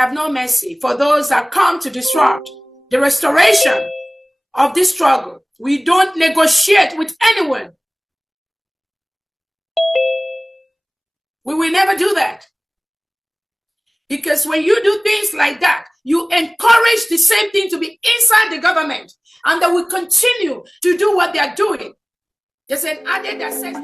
have no mercy for those that come to disrupt the restoration of this struggle. We don't negotiate with anyone. We will never do that. Because when you do things like that, you encourage the same thing to be inside the government, and they will continue to do what they are doing. There's an added that says,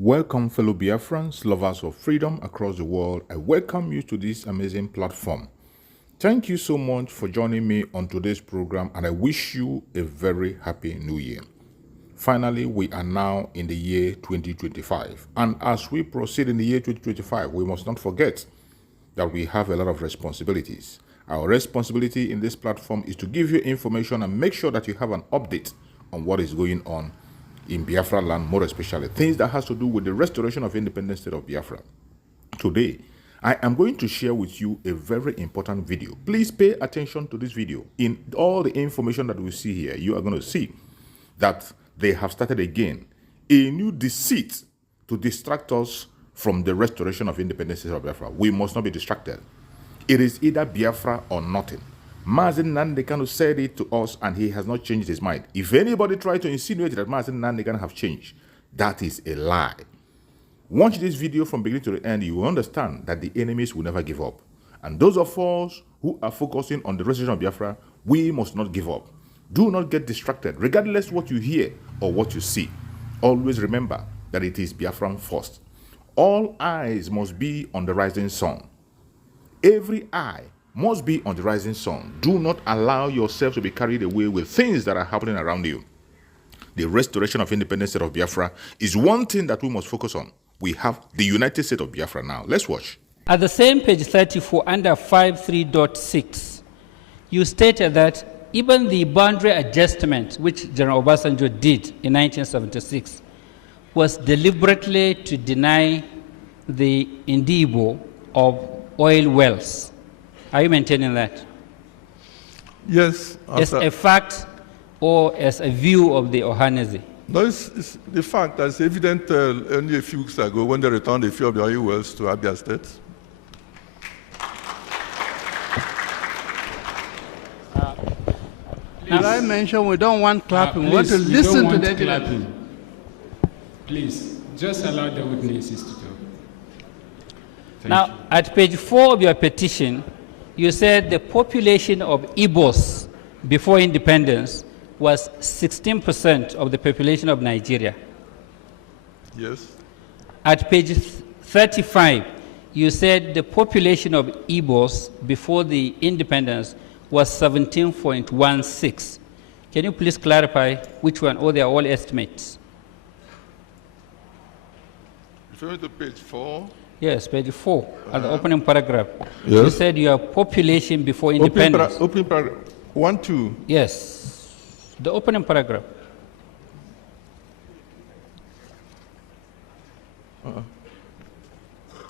Welcome, fellow Biafrans, lovers of freedom across the world. I welcome you to this amazing platform. Thank you so much for joining me on today's program, and I wish you a very happy new year. Finally, we are now in the year 2025, and as we proceed in the year 2025, we must not forget that we have a lot of responsibilities. Our responsibility in this platform is to give you information and make sure that you have an update on what is going on in Biafra land, more especially things that has to do with the restoration of independent state of Biafra. Today, I am going to share with you a very important video. Please pay attention to this video. In all the information that we see here, you are going to see that they have started again a new deceit to distract us from the restoration of independent state of Biafra. We must not be distracted. It is either Biafra or nothing. Mazi Nnamdi Kanu said it to us, and he has not changed his mind. If anybody tries to insinuate that Mazi Nnamdi Kanu have changed, that is a lie. Watch this video from beginning to the end. You will understand that the enemies will never give up. And those of us who are focusing on the restoration of Biafra, we must not give up. Do not get distracted, regardless what you hear or what you see. Always remember that it is Biafran first. All eyes must be on the rising sun. Every eye must be on the rising sun. Do not allow yourself to be carried away with things that are happening around you. The restoration of independent state of Biafra is one thing that we must focus on. We have the United States of Biafra now. Let's watch. At the same page 34 under 53.6, you stated that even the boundary adjustment which General Obasanjo did in 1976 was deliberately to deny the Indibo of oil wells. Are you maintaining that? Yes. As a fact or as a view of the Ohanese? No, it's the fact that's evident only a few weeks ago when they returned a few of the oil wells to Abia State. Did I mention we don't want clapping? We want to listen to the evidence. Please, just allow the witnesses to talk. Now, at page 4 of your petition, you said the population of Igbos before independence was 16% of the population of Nigeria. Yes. At page 35, you said the population of Igbos before the independence was 17.16. Can you please clarify which one, or they are all estimates? Referring to page 4. Yes, page 4, at the opening paragraph. Yes. You said your population before independence. Opening paragraph 1, 2. Yes, the opening paragraph.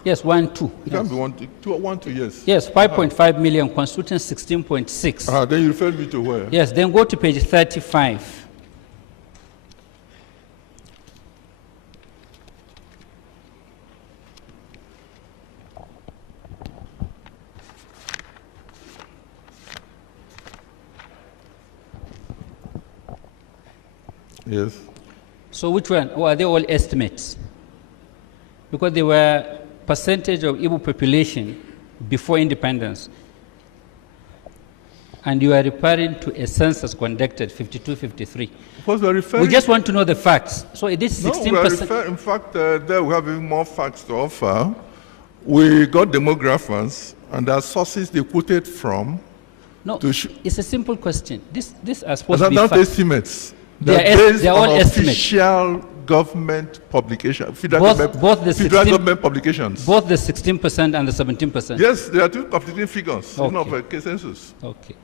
Yes, 1, 2. It can be 1, 2, yes. Yes, 5.5 million constituting 16.6. Then you refer me to where? Yes, then go to page 35. Yes. So which one? Or are they all estimates? Because they were percentage of Igbo population before independence. And you are referring to a census conducted 52-53. We just want to know the facts. So it is 16%. No, in fact, there we have even more facts to offer. We got demographers, and there are sources they quoted from. No, it's a simple question. This are supposed to be not facts. estimates. They're based all on estimates. Official government publication, federal government publications. Both the 16% and the 17%. Yes, there are two conflicting figures. Okay. It's not a consensus. Okay.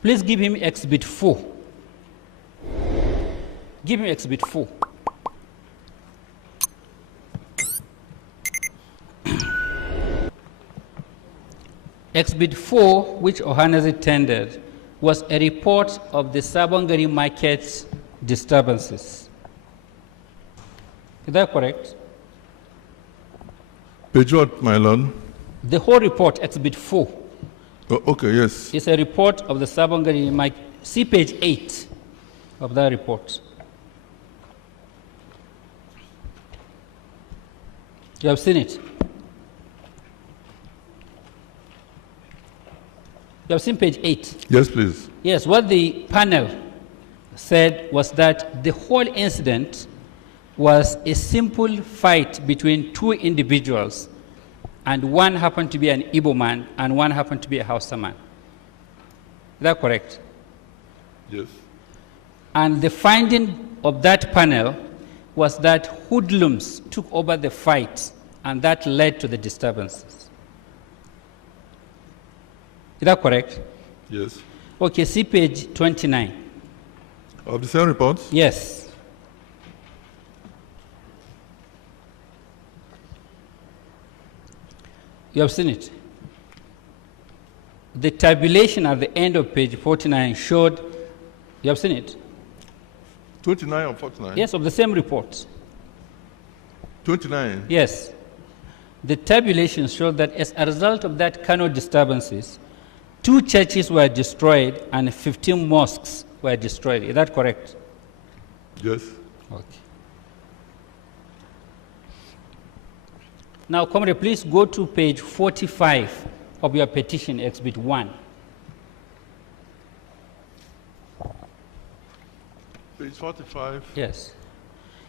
Please give him Exhibit 4. Give me Exhibit 4. Exhibit 4, which Ohaneze tendered, was a report of the Sabongari market's disturbances. Is that correct? Page what, my lord? The whole report, Exhibit 4. Oh, okay, yes. It's a report of the Sabongari market. See page 8 of that report. You have seen it? You have seen page 8? Yes, please. Yes, what the panel said was that the whole incident was a simple fight between two individuals, and one happened to be an Igbo man and one happened to be a Hausa man. Is that correct? Yes. And the finding of that panel was that hoodlums took over the fight, and that led to the disturbances. Is that correct? Yes. Okay, see page 29. Of the same report? Yes. You have seen it. The tabulation at the end of page 49 showed, you have seen it? 29 or 49? Yes, of the same report. 29? Yes. The tabulation showed that as a result of that Kano disturbances, 2 churches were destroyed and 15 mosques were destroyed. Is that correct? Yes. Okay. Now, comrade, please go to page 45 of your petition, Exhibit 1. Page 45. Yes.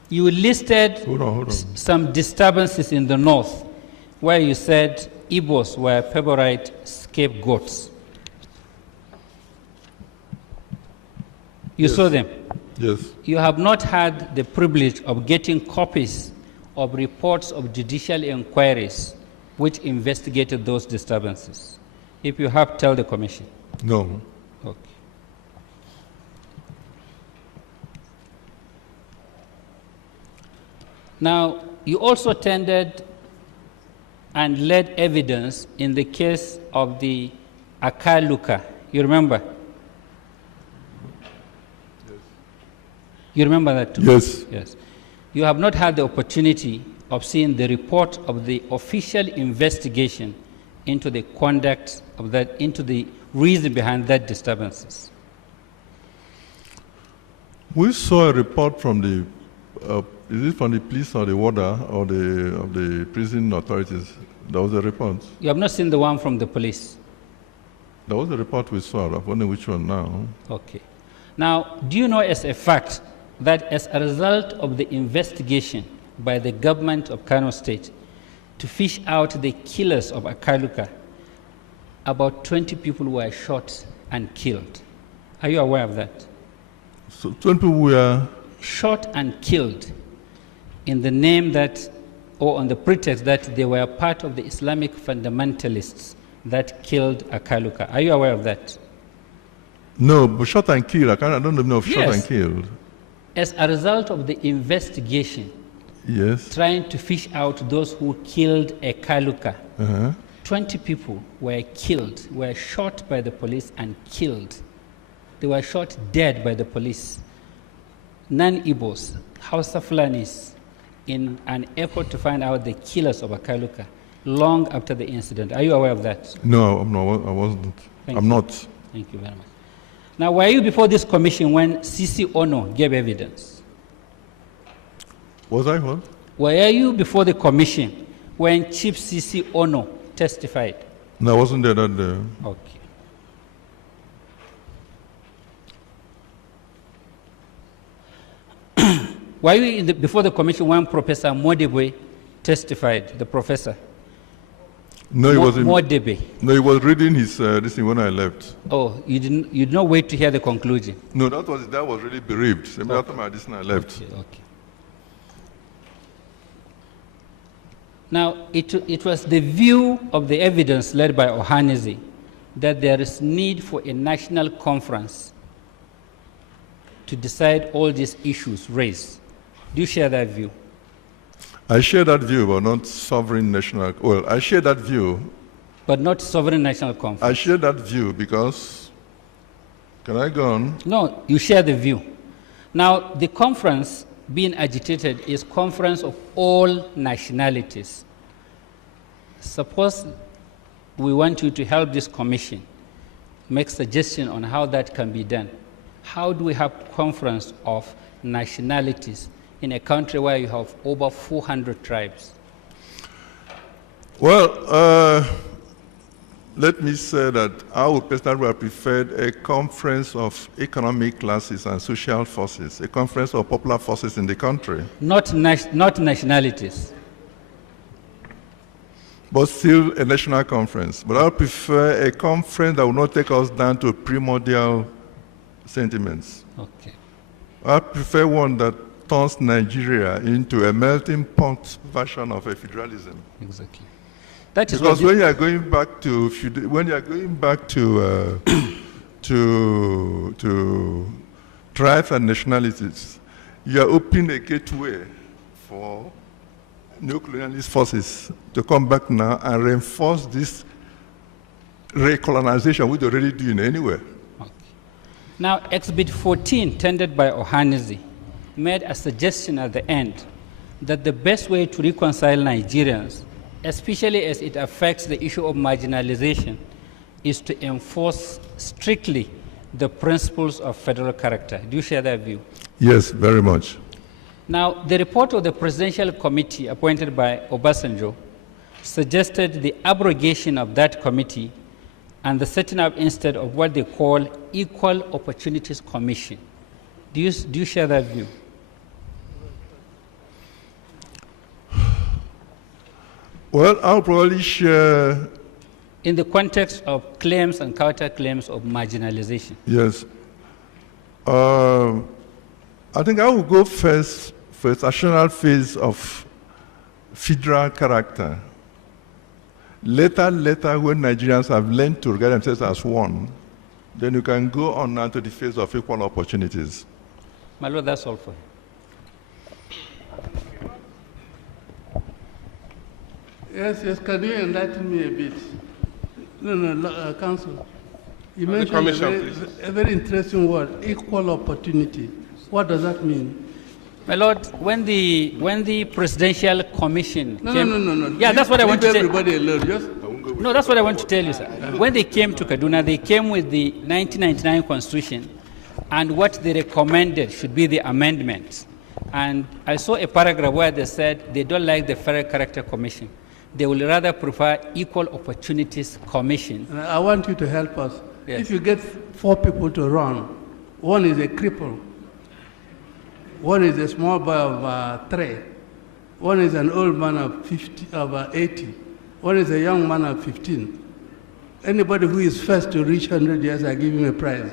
You listed Hold on. some disturbances in the north where you said Igbos were favorite scapegoats. You saw them? Yes. You have not had the privilege of getting copies of reports of judicial inquiries which investigated those disturbances. If you have, tell the commission. No. Okay. Now, you also tendered and led evidence in the case of the Akaluka. You remember? Yes. You remember that too? Yes. Yes. You have not had the opportunity of seeing the report of the official investigation into the conduct of that, into the reason behind that disturbances. We saw a report from the, is it from the police or the warder or of the prison authorities? There was a report. You have not seen the one from the police? There was a report we saw. I don't know which one now. Okay. Now, do you know as a fact that as a result of the investigation by the government of Kano State to fish out the killers of Akaluka, about 20 people were shot and killed? Are you aware of that? So 20 people were shot and killed in the name that, or on the pretext that they were part of the Islamic fundamentalists that killed Akaluka. Are you aware of that? No, but shot and killed. I don't know if shot Yes. and killed. As a result of the investigation, Yes. trying to fish out those who killed Akaluka, Uh-huh. 20 people were killed, were shot by the police and killed. They were shot dead by the police. Non-Igbos, Hausa Fulanis, in an effort to find out the killers of Akaluka long after the incident. Are you aware of that? No, I wasn't. Thank I'm you. not. Thank you very much. Now, were you before this commission when CC Ono gave evidence? Was I what? Were you before the commission when Chief CC Ono testified? No, I wasn't there that day. Okay. Were you before the commission when Professor Modebe testified, the professor? No, he wasn't. Modebe. No, he was reading his this thing when I left. Oh, you did not wait to hear the conclusion? No, that was really bereaved. After my this thing, I left. Okay. Now, it was the view of the evidence led by Ohaneze that there is need for a national conference to decide all these issues raised. Do you share that view? I share that view, but not sovereign national. Well, I share that view. But not sovereign national conference. I share that view because. Can I go on? No, you share the view. Now, the conference being agitated is conference of all nationalities. Suppose we want you to help this commission make suggestion on how that can be done. How do we have conference of nationalities in a country where you have over 400 tribes? Well, let me say that I would personally have preferred a conference of economic classes and social forces, a conference of popular forces in the country. Not nationalities. But still a national conference. But I would prefer a conference that will not take us down to primordial sentiments. Okay. I prefer one that turns Nigeria into a melting pot version of a federalism. Exactly. That is because when you are going back to to tribes and nationalities, you are opening a gateway for neo-colonialist forces to come back now and reinforce this recolonization which they're already doing anyway. Okay. Now, Exhibit 14, tendered by Ohaneze, made a suggestion at the end that the best way to reconcile Nigerians, especially as it affects the issue of marginalization, is to enforce strictly the principles of federal character. Do you share that view? Yes, very much. Now, the report of the Presidential Committee appointed by Obasanjo suggested the abrogation of that committee and the setting up instead of what they call Equal Opportunities Commission. Do you share that view? Well, I'll probably share. In the context of claims and counterclaims of marginalization. Yes. I think I will go first for a national phase of federal character. Later, when Nigerians have learned to regard themselves as one, then you can go on now to the phase of equal opportunities. My Lord, that's all for you. Yes, can you enlighten me a bit? No, Council. You mentioned a very interesting word, equal opportunity. What does that mean? My Lord, when the Presidential Commission came... No. Yeah, that's what I want to tell you. Everybody alone. No, that's what I want to tell you, sir. When they came to Kaduna, they came with the 1999 Constitution, and what they recommended should be the amendments. And I saw a paragraph where they said they don't like the Federal Character Commission. They will rather prefer Equal Opportunities Commission. And I want you to help us. Yes. If you get 4 people to run, one is a cripple, one is a small boy of 3, one is an old man of 80, one is a young man of 15. Anybody who is first to reach 100 years, I give him a prize.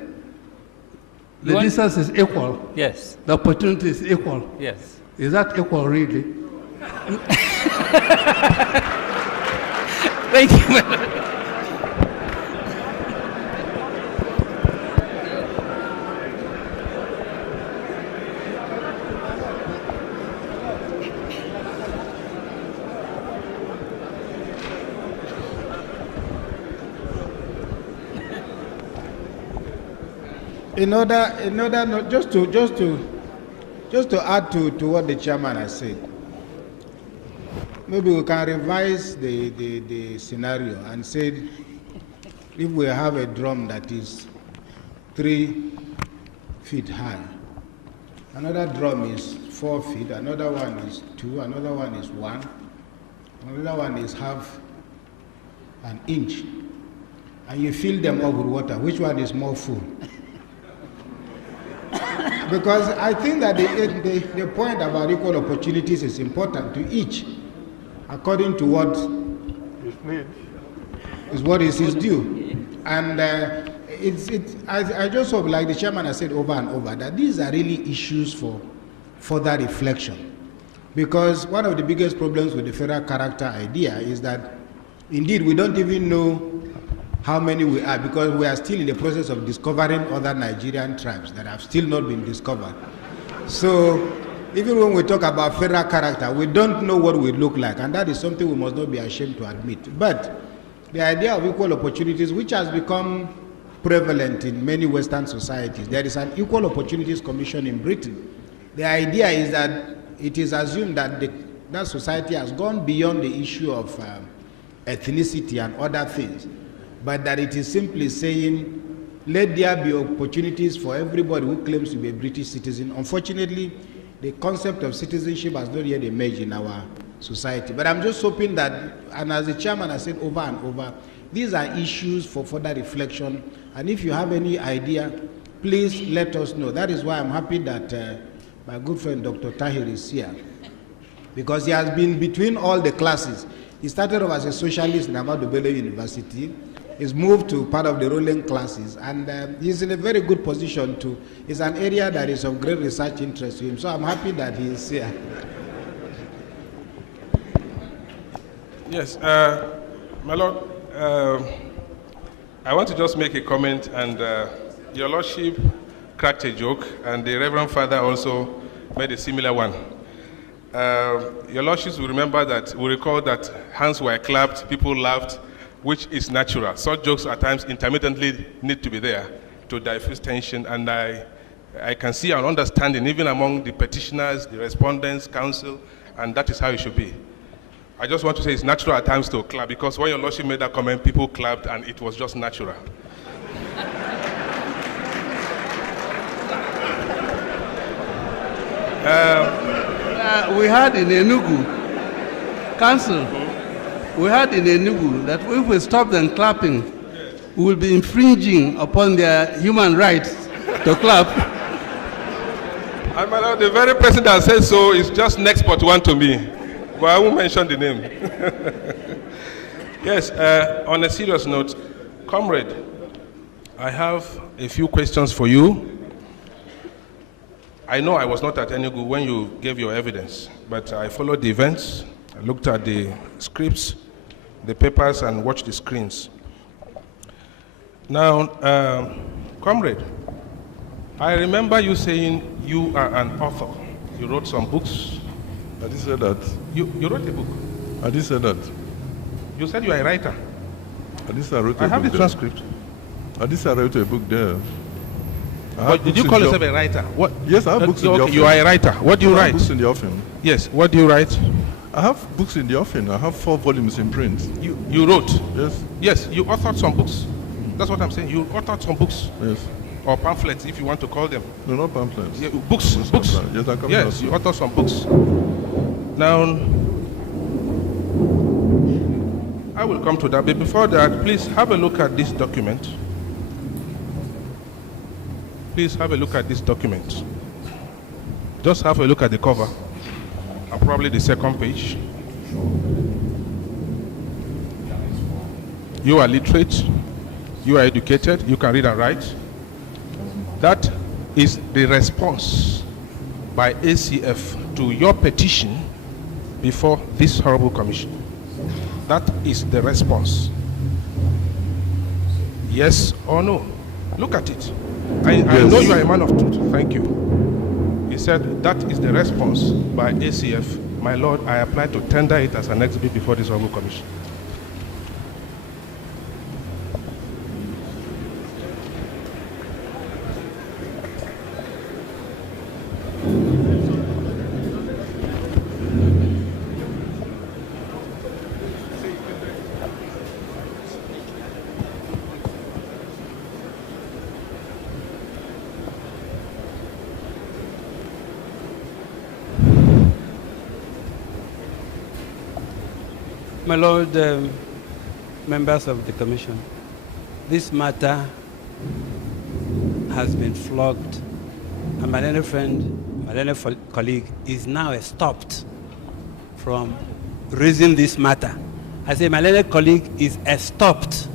The distance is equal. Yes. The opportunity is equal. Yes. Is that equal, really? Thank you. Just to add to what the chairman has said, maybe we can revise the scenario and say, if we have a drum that is 3 feet high, another drum is 4 feet, another one is 2, another one is 1, another one is half an inch, and you fill them up with water, which one is more full? Because I think that the point about equal opportunities is important to each, according to what is his due. And I just hope, like the chairman has said over and over, that these are really issues for further reflection. Because one of the biggest problems with the federal character idea is that, indeed, we don't even know how many we are, because we are still in the process of discovering other Nigerian tribes that have still not been discovered. So even when we talk about federal character, we don't know what we look like, and that is something we must not be ashamed to admit. But the idea of equal opportunities, which has become prevalent in many Western societies, there is an Equal Opportunities Commission in Britain. The idea is that it is assumed that that society has gone beyond the issue of ethnicity and other things, but that it is simply saying, let there be opportunities for everybody who claims to be a British citizen. Unfortunately, the concept of citizenship has not yet emerged in our society. But I'm just hoping that, and as the chairman has said over and over, these are issues for further reflection. And if you have any idea, please let us know. That is why I'm happy that my good friend Dr. Tahir is here, because he has been between all the classes. He started off as a socialist in Ahmadu Bello University. He's moved to part of the ruling classes, and he's in a very good position to. It's an area that is of great research interest to him. So I'm happy that he is here. Yes, my Lord, I want to just make a comment, and Your Lordship cracked a joke, and the Reverend Father also made a similar one. Your Lordships will remember that, will recall that hands were clapped, people laughed, which is natural. Such jokes at times intermittently need to be there to diffuse tension, and I can see an understanding even among the petitioners, the respondents, counsel, and that is how it should be. I just want to say it's natural at times to clap, because when Your Lordship made that comment, people clapped, and it was just natural. We had in Enugu, Council, we had in Enugu that if we stop them clapping, we will be infringing upon their human rights to clap. And my Lord, the very person that says so is just next but one to me, but I won't mention the name. Yes, on a serious note, comrade, I have a few questions for you. I know I was not at Enugu when you gave your evidence, but I followed the events, I looked at the scripts, the papers, and watched the screens. Now, comrade, I remember you saying you are an author. You wrote some books. I didn't say that. You wrote a book. I didn't say that. You said you are a writer. I didn't say I wrote a book. I have the there. transcript. I didn't say I wrote a book there. But did you call yourself a writer? What? Yes, I have books in the offing. You are a writer. What do you write? Books in the offing. Yes. What do you write? I have books in the offing. I have 4 volumes in print. You wrote? Yes. Yes, you authored some books. That's what I'm saying. You authored some books. Yes. Or pamphlets, if you want to call them. No, not pamphlets. Yeah, books. Books. Yes, I come. Yes, you authored some books. Now, I will come to that. But before that, please have a look at this document. Please have a look at this document. Just have a look at the cover and probably the second page. You are literate, you are educated, you can read and write. That is the response by ACF to your petition before this horrible commission. That is the response. Yes or no? Look at it. I know you are a man of truth. Thank you. He said that is the response by ACF. My Lord, I apply to tender it as an exhibit before this horrible commission. My Lord, members of the Commission, this matter has been flogged, and my learned friend, my learned colleague, is now stopped from raising this matter. I say my learned colleague is stopped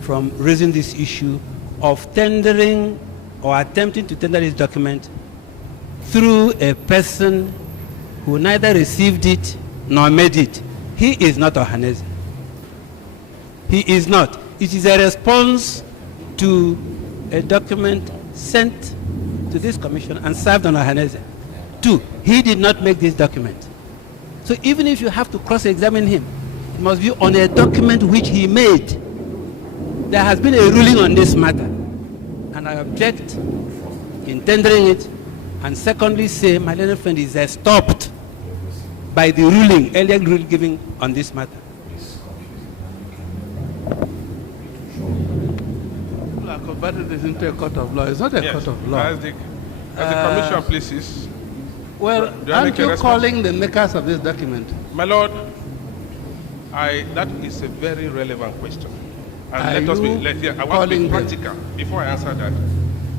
from raising this issue of tendering or attempting to tender this document through a person who neither received it nor made it. He is not Ohaneze. He is not. It is a response to a document sent to this commission and served on Ohaneze. 2, he did not make this document. So even if you have to cross-examine him, it must be on a document which he made. There has been a ruling on this matter, and I object in tendering it, and secondly say my learned friend is stopped by the ruling, earlier ruling given on this matter. People are converted this into a court of law. It's not a court of law. As the commission pleases. Well, aren't you calling the makers of this document? My Lord, that is a very relevant question. And I want to be practical before I answer that.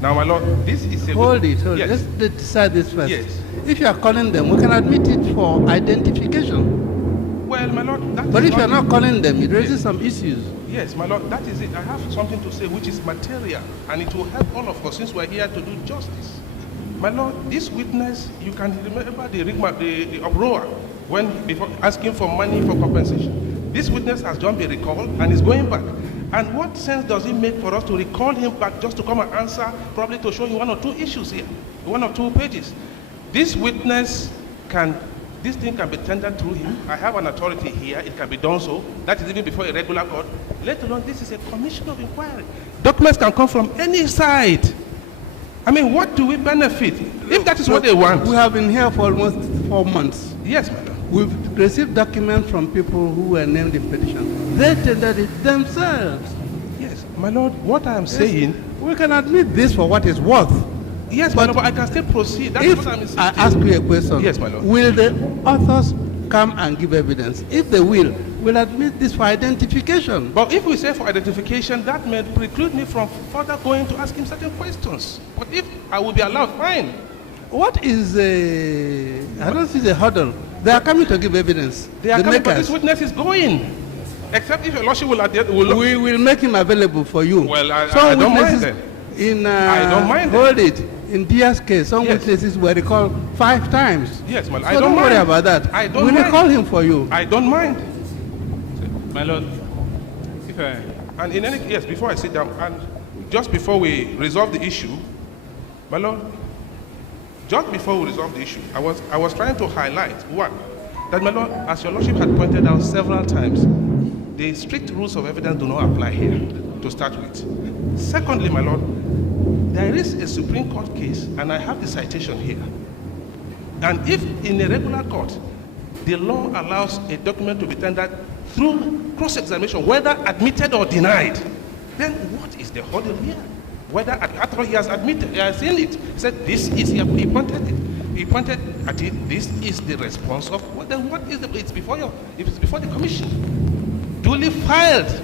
Now, my Lord, this is a... Hold it. Yes. Let's decide this first. Yes. If you are calling them, we can admit it for identification. Well, my Lord, that but is if you are not calling them, it raises yes. some issues. Yes, my Lord, that is it. I have something to say which is material, and it will help all of us since we're here to do justice. My Lord, this witness, you can remember the uproar when before asking for money for compensation. This witness has just been recalled and is going back. And what sense does it make for us to recall him back just to come and answer, probably to show you 1 or 2 issues here, 1 or 2 pages? This witness this thing can be tendered through him. I have an authority here, it can be done so. That is even before a regular court. Let alone this is a commission of inquiry. Documents can come from any side. I mean, what do we benefit? If that is what they want. We have been here for almost 4 months. Yes, madam. We've received documents from people who were named in petition. They tendered it themselves. Yes, my Lord, what I am saying... We can admit this for what it's worth. Yes, my Lord, but I can still proceed. That's if what I'm insisting. I ask you a question, yes, my Lord. Will the authors come and give evidence? If they will, we'll admit this for identification. But if we say for identification, that may preclude me from further going to ask him certain questions. But if I will be allowed, fine. What is I don't see the hurdle. They are coming to give evidence. They are coming, but this witness is going. Except if your lordship will... We will make him available for you. Well, I don't mind then. I don't mind. Hold it. In Dia's case, some witnesses were recalled 5 times. Yes, my Lord. So don't worry about that. I don't mind. We'll recall him for you. I don't mind. My Lord, if I... And in any case, before I sit down, and just before we resolve the issue, my Lord, just before we resolve the issue, I was trying to highlight, one, that my Lord, as your Lordship had pointed out several times, the strict rules of evidence do not apply here, to start with. Secondly, my Lord, there is a Supreme Court case, and I have the citation here. And if in a regular court, the law allows a document to be tendered through cross-examination, whether admitted or denied, then what is the hurdle here? Whether after he has admitted, he has seen it, he said, this is, he pointed it. He pointed at it, this is the response of, well, then what is it's before the commission. Duly filed.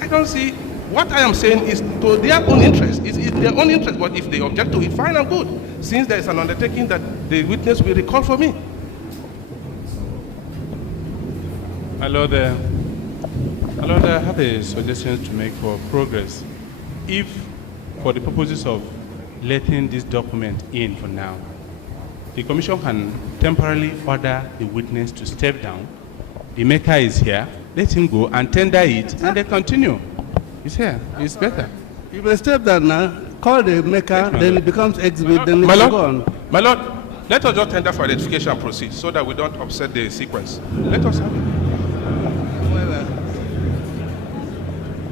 I don't see, what I am saying is to their own interest. It's their own interest, but if they object to it, fine and good. Since there is an undertaking that the witness will recall for me. My Lord, I have a suggestion to make for progress. If, for the purposes of letting this document in for now, the commission can temporarily order the witness to step down. The maker is here. Let him go and tender it, and they continue. He's here. It's better. You will step down now, call the maker, then it becomes exhibit, then it will go on. My Lord, let us just tender for identification and proceed so that we don't upset the sequence. Let us have it.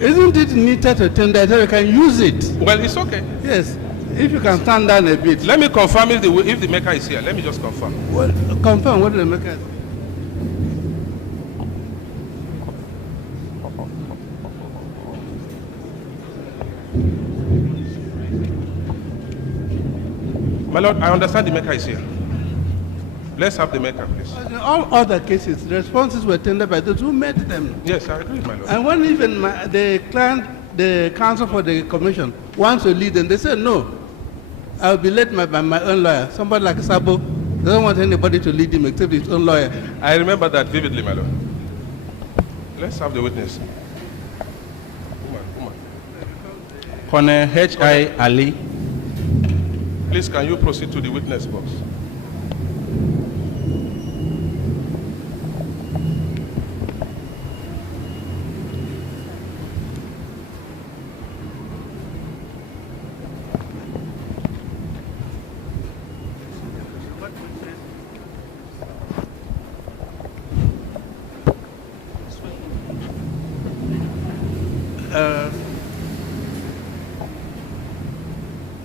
Isn't it neater to tender so you can use it? Well, it's okay. Yes. If you can stand down a bit. Let me confirm if the maker is here. Let me just confirm. Well, confirm what the maker is. My Lord, I understand the maker is here. Let's have the maker, please. In all other cases, the responses were tendered by those who made them. Yes, I agree, my Lord. And when even the counsel for the commission wants to lead them, they say, no, I'll be led by my own lawyer. Somebody like Sabo doesn't want anybody to lead him except his own lawyer. I remember that vividly, my Lord. Let's have the witness. Colonel H.I. Ali. Please, can you proceed to the witness box?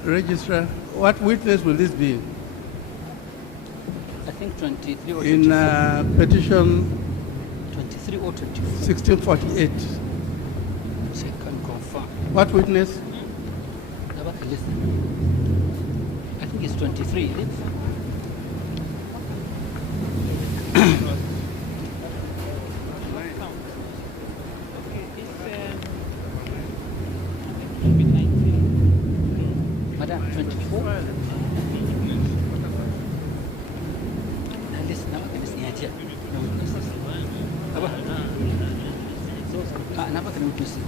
Registrar, what witness will this be? I think 23 or 24. In petition 23 or 24. 1648. So I can confirm. What witness? I think it's 23, is it? Madam, 24? Listen, now I listen here. No witnesses. Now I can witnesses.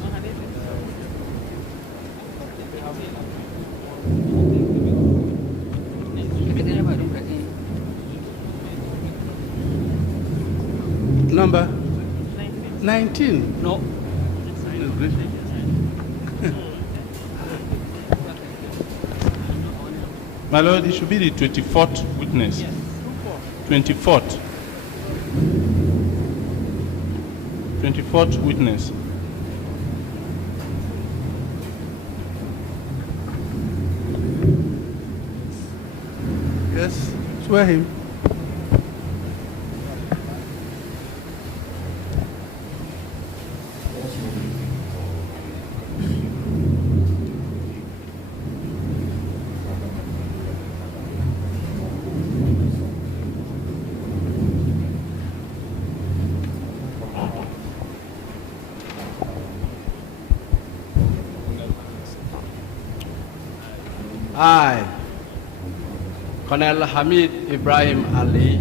Number 19. No. My Lord, it should be the 24th witness. 24th. 24th witness. Yes, swear him. I, Colonel Hamid Ibrahim Ali,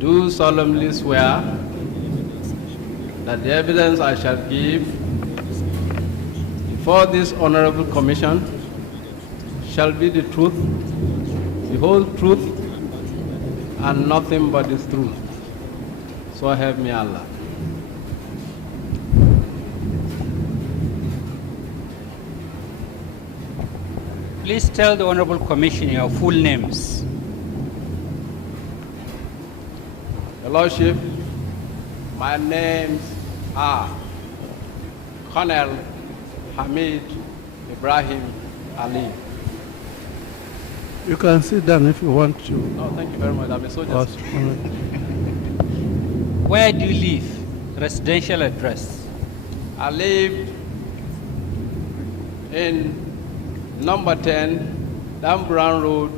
do solemnly swear that the evidence I shall give before this honorable commission shall be the truth, the whole truth, and nothing but the truth. So help me Allah. Please tell the Honorable Commissioner your full names. Your Lordship, my names are Colonel Hamid Ibrahim Ali. You can sit down if you want to. No, thank you very much. I'm a soldier. Where do you live? Residential address. I live in number 10, Dan Brown Road.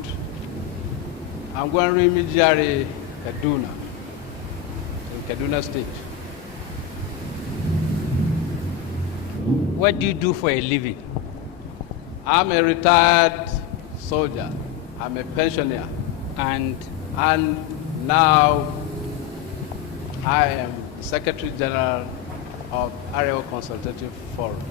I'm going to Mijari, Kaduna, in Kaduna State. What do you do for a living? I'm a retired soldier. I'm a pensioner. And now I am Secretary General of Arewa Consultative Forum.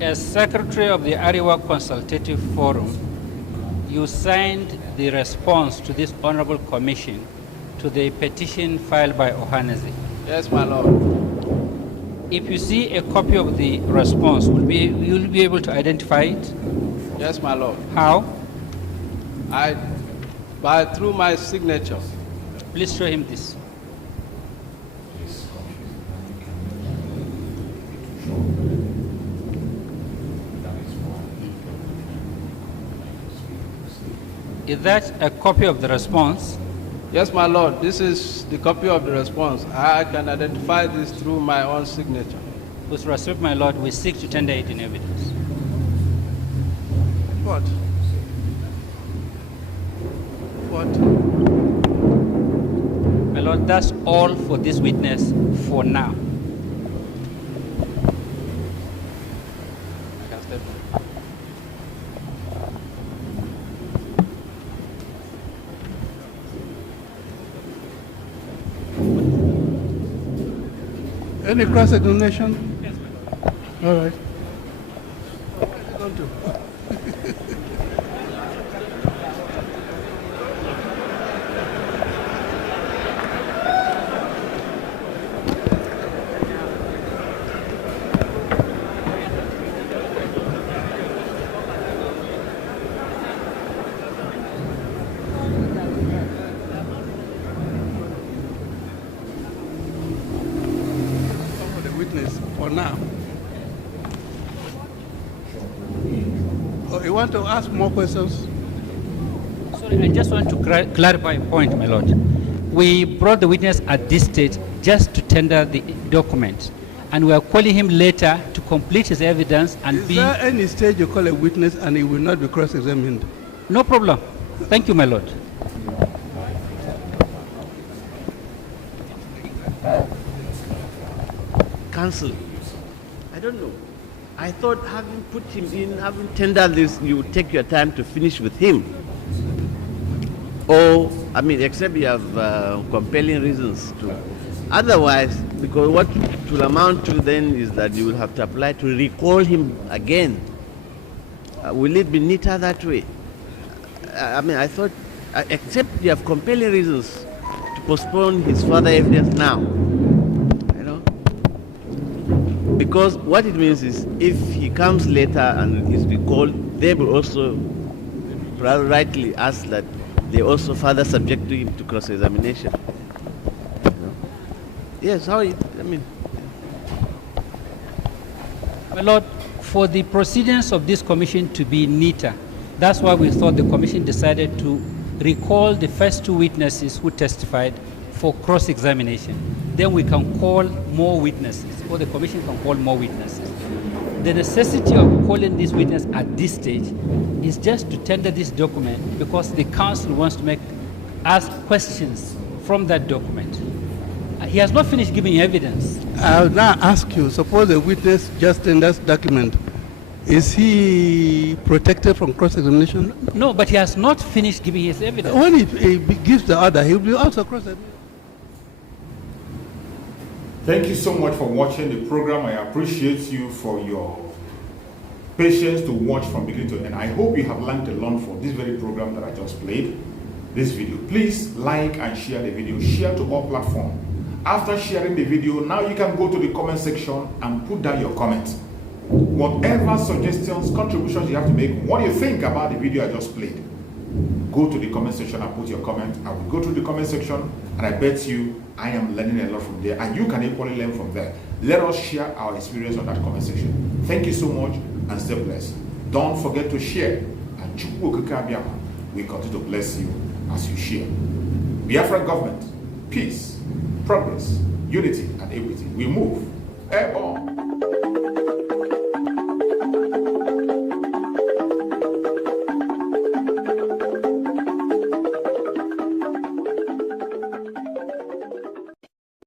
As Secretary of the Arewa Consultative Forum, you signed the response to this Honorable Commission to the petition filed by Ohaneze. Yes, my Lord. If you see a copy of the response, you'll be able to identify it? Yes, my Lord. How? Through my signature. Please show him this. Is that a copy of the response? Yes, my Lord. This is the copy of the response. I can identify this through my own signature. With respect, my Lord, we seek to tender it in evidence. What? What? My Lord, that's all for this witness for now. I can step. Any cross-examination? Yes, ma'am. All right. What are you going to do? for now. Oh, you want to ask more questions? Sorry, I just want to clarify a point, my lord. We brought the witness at this stage just to tender the document, and we are calling him later to complete his evidence and Is there any stage you call a witness and he will not be cross-examined? No problem. Thank you, my lord. Counsel, I don't know. I thought having put him in, having tendered this, you would take your time to finish with him. Or, I mean, except you have compelling reasons to. Otherwise, because what it will amount to then is that you will have to apply to recall him again. Will it be neater that way? I mean, I thought, except you have compelling reasons to postpone his further evidence now. Because what it means is, if he comes later and is recalled, they will also rightly ask that they also further subject to him to cross-examination. Yes, how it, I mean. My lord, for the proceedings of this commission to be neater, that's why we thought the commission decided to recall the first two witnesses who testified for cross-examination. Then we can call more witnesses, or the commission can call more witnesses. The necessity of calling this witness at this stage is just to tender this document because the council wants to ask questions from that document. He has not finished giving evidence. I'll now ask you, suppose a witness just tenders document. Is he protected from cross-examination? No, but he has not finished giving his evidence. When he gives the order, he will be also cross-examined. Thank you so much for watching the program. I appreciate you for your patience to watch from beginning to end. I hope you have learned a lot from this very program that I just played, this video. Please like and share the video. Share to all platforms. After sharing the video, now you can go to the comment section and put down your comments. Whatever suggestions, contributions you have to make, what do you think about the video I just played? Go to the comment section and put your comment. I will go to the comment section and I bet you I am learning a lot from there, and you can equally learn from there. Let us share our experience on that comment section. Thank you so much and stay blessed. Don't forget to share, and we continue to bless you as you share. Biafra government, peace, progress, unity, and equity. We move airborne.